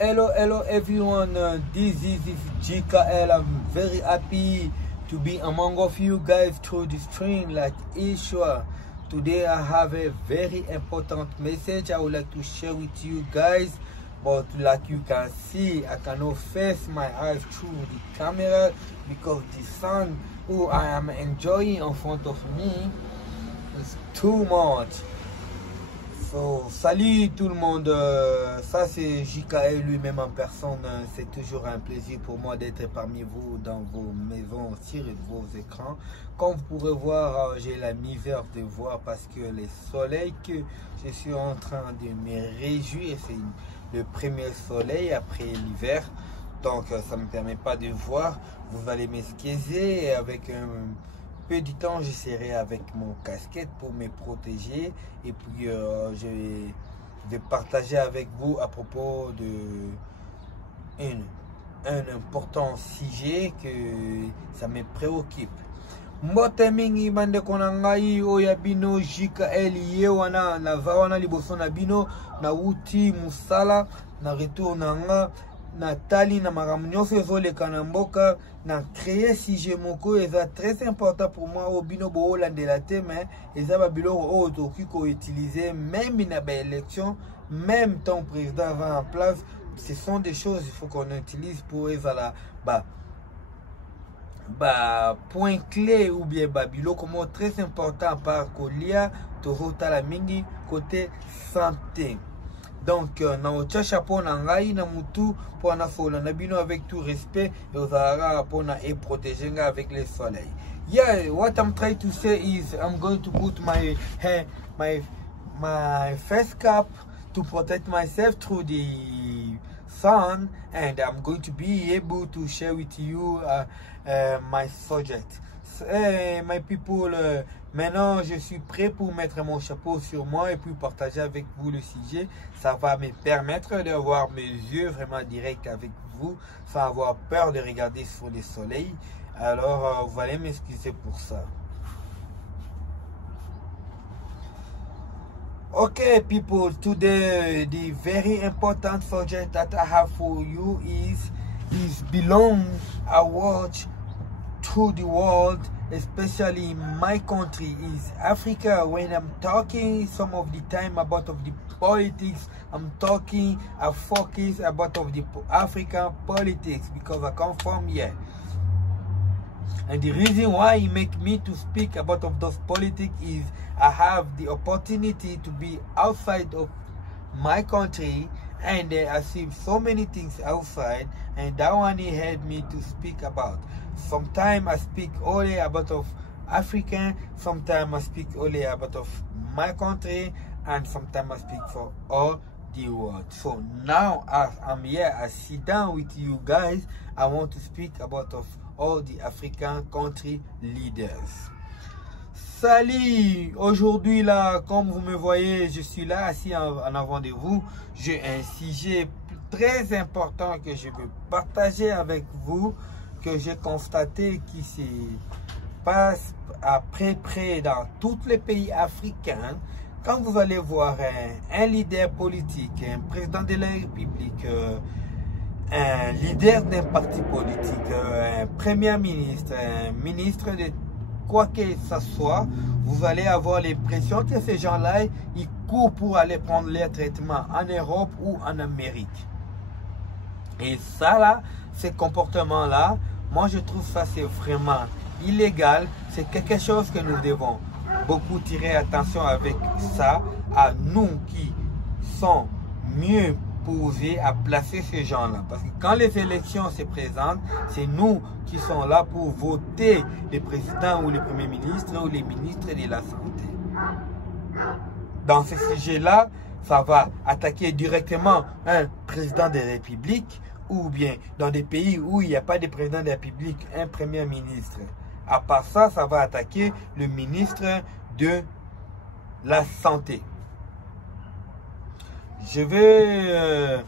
Hello everyone, this is GKL. I'm very happy to be among of you guys through the stream like usual. Today I have a very important message I would like to share with you guys, but like you can see, I cannot face my eyes through the camera because the sun who I am enjoying in front of me is too much. So, salut tout le monde, ça c'est JKL lui-même en personne. C'est toujours un plaisir pour moi d'être parmi vous dans vos maisons, sur vos écrans. Comme vous pourrez voir, j'ai la misère de voir parce que le soleil que je suis en train de me réjouir, c'est le premier soleil après l'hiver. Donc ça ne me permet pas de voir. Vous allez m'excuser, avec un peu du temps je serai avec mon casquette pour me protéger, et puis je vais partager avec vous à propos de un important sujet que ça me préoccupe. Mbote mingi bande konangai oya bino JKL ye wana na wana liboso na bino na uti musala na retour nanga na tali na makambo nyonso ezoleka na mboka na créer sujet moko eza très important pour moi au bino boolandela te, mais eza ba biloko oyo tokoki koutiliser même na ba élection, même tant président va en place. Ce sont des choses il faut qu'on utilise pour ezala point clé ou bien biloko mo très important par kolia tozotala mingi côté santé. Donc, na ocha chapeau na ngai na mutu pour na fola na bino avec tout respect et ozara pour na et protéger nga avec le soleil. Yeah, what I'm trying to say is I'm going to put my face cap to protect myself through the sun, and I'm going to be able to share with you my subject. My people, maintenant je suis prêt pour mettre mon chapeau sur moi et puis partager avec vous le sujet. Ça va me permettre d'avoir mes yeux vraiment directs avec vous sans avoir peur de regarder sur le soleil. Alors vous allez m'excuser pour ça. Okay people, today the very important subject that I have for you is belong I watch through the world, especially my country is Africa. When I'm talking some of the time about of the politics, I focus about of the African politics because I come from here. And the reason why it make me to speak about of those politics is I have the opportunity to be outside of my country, and I see so many things outside, and that one had me to speak about. Sometimes I speak only about of African, sometimes I speak only about of my country, and sometimes I speak for all the world. So now as I'm here, I sit down with you guys, I want to speak about of all the African country leaders. Salut! Aujourd'hui là, comme vous me voyez, je suis là assis en avant de vous. J'ai un sujet très important que je veux partager avec vous, que j'ai constaté qui se passe à peu près dans tous les pays africains. Quand vous allez voir un leader politique, un président de la République, un leader d'un parti politique, un premier ministre, un ministre de quoi que ce soit, vous allez avoir l'impression que ces gens-là, ils courent pour aller prendre leur traitement en Europe ou en Amérique. Et ça là, ces comportements-là, moi je trouve ça c'est vraiment illégal. C'est quelque chose que nous devons beaucoup tirer attention avec ça, à nous qui sommes mieux posés à placer ces gens-là. Parce que quand les élections se présentent, c'est nous qui sommes là pour voter les présidents ou les premiers ministres ou les ministres de la santé. Dans ce sujet-là, ça va attaquer directement un président de la République, ou bien dans des pays où il n'y a pas de président de la République, un premier ministre. À part ça, ça va attaquer le ministre de la Santé. Je vais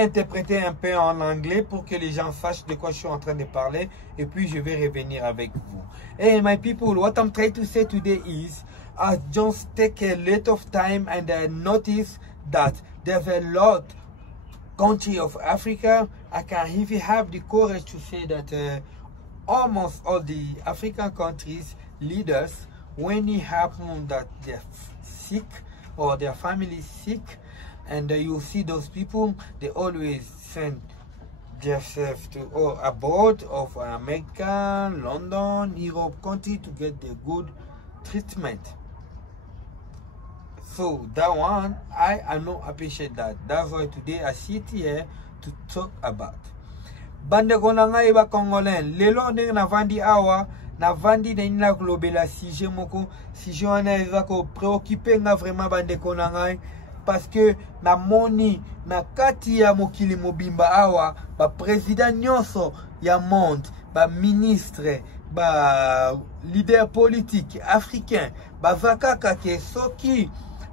interpréter un peu en anglais pour que les gens sachent de quoi je suis en train de parler, et puis je vais revenir avec vous. Hey my people, what I'm trying to say today is I just take a lot of time and I notice that there's a lot country of Africa, I can even have the courage to say that almost all the African countries leaders, when it happens that they're sick or their family is sick, and you see those people, they always send themselves to abroad of America, London, Europe country to get the good treatment. So that one, I not appreciate that. That's why today I sit here to talk about. Bande kona ngai ba Congolais, lelo ndenge na vandi awa, na vandi na ina globela sije moko, sije wana eza ko préoccupé nga vraiment bande kona ngai, parce que na moni na kati ya mokili mobimba awa, ba président nyonso ya monde, ba ministre, ba leader politique africain, ba vakaka ke soki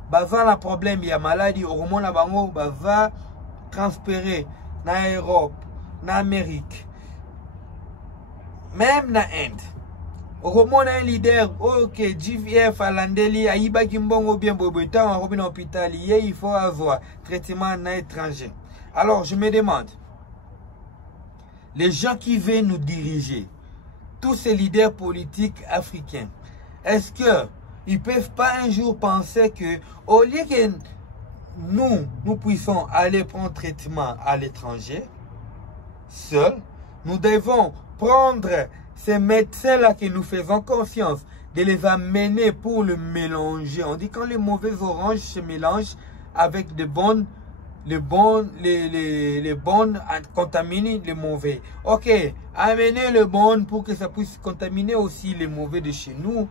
baza la problème ya maladie hormone bango baza transférer na Europe, na Amérique, même na Inde. Hormone un leader ok GVF alandeli aiba kimbongo bien boboita en robin hôpital, il faut avoir traitement na étranger. Alors je me demande, les gens qui veulent nous diriger, tous ces leaders politiques africains, est-ce que ils peuvent pas un jour penser que au lieu que nous puissions aller prendre traitement à l'étranger, seuls, nous devons prendre ces médecins-là que nous faisons confiance, de les amener pour le mélanger. On dit quand les mauvaises oranges se mélangent avec les bonnes contaminer les mauvais. Ok, amener le bon pour que ça puisse contaminer aussi les mauvais de chez nous.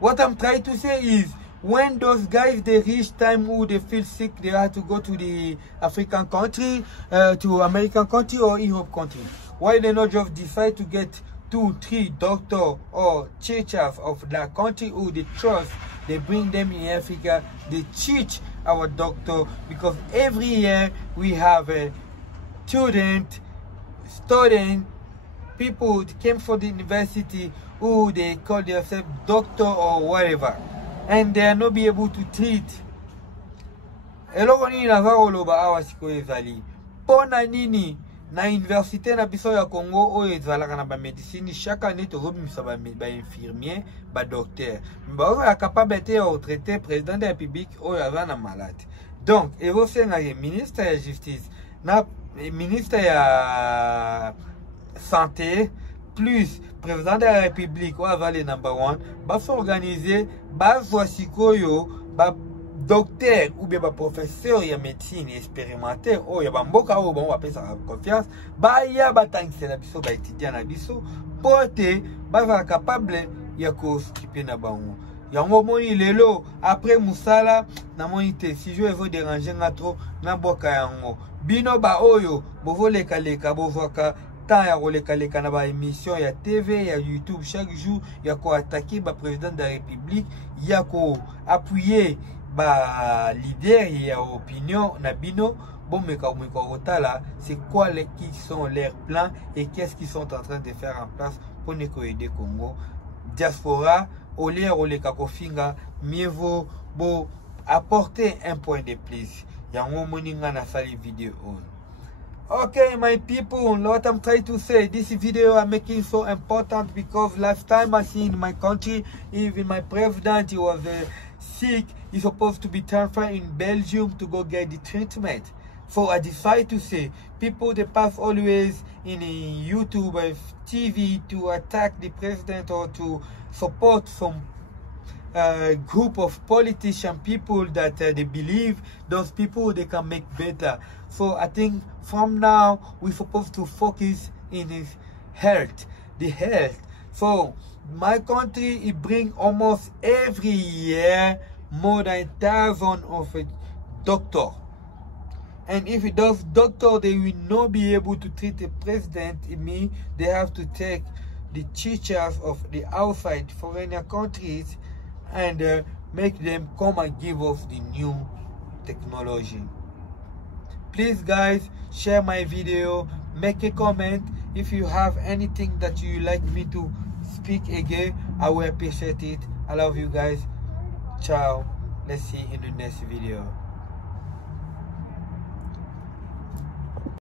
What I'm trying to say is, when those guys they reach time who they feel sick, they have to go to the African country, to American country or Europe country. Why they not just decide to get 2-3 doctors or teachers of that country who they trust? They bring them in Africa. They teach our doctor, because every year we have a student, people who came for the university who they call themselves doctor or whatever, and they are not be able to treat. Eloko nini nazakoloba awa siko ezali pona nini na université na biso ya Congo oyo ezalaka na ba médecine chaque année tozobimisa ba infirmier ba docteur ba ya capable te au traiter président de la République oyo aza na malade. Donc evosenga ministre ya justice na ministre ya santé plus président de la République ou avant les number one, va s'organiser, va sikoyo, va docteur ou bien va professeur ya médecine expérimenté, ou ya mboka ou bon appeler ça confiance, ba ya batangise na biso ba étudiant na biso, pote ba capable ya ko skipper na bango. Yango moni lelo après musala na monite si je veux déranger nga trop na boka yango. Bino ba oyo bovo leka bovoka tant ya koleka na ba émission ya TV ya YouTube chaque jour ya ko attaquer ba président de la République, ya ko appuyer ba leader ya opinion na bino bon meka otala c'est quoi qui sont leurs plans et qu'est-ce qu'ils sont en train de faire en place pour ne aider Congo diaspora au lieu koleka kofinga, mieux vaut bo apporter un point de plus. Yango moninga na sali vidéo on. Okay, my people, what I'm trying to say, this video I'm making so important because last time I see in my country, even my president, he was sick. He's supposed to be transferred in Belgium to go get the treatment. So I decided to say, people they pass always in YouTube or TV to attack the president or to support some group of politician people that they believe those people they can make better. So I think from now we're supposed to focus in his health, the health. So my country it bring almost every year more than 1,000 of a doctor, and if it does doctor they will not be able to treat the president. It means they have to take the teachers of the outside foreign countries and make them come and give us the new technology. Please guys, share my video, make a comment. If you have anything that you like me to speak again, I will appreciate it. I love you guys. Ciao. Let's see in the next video.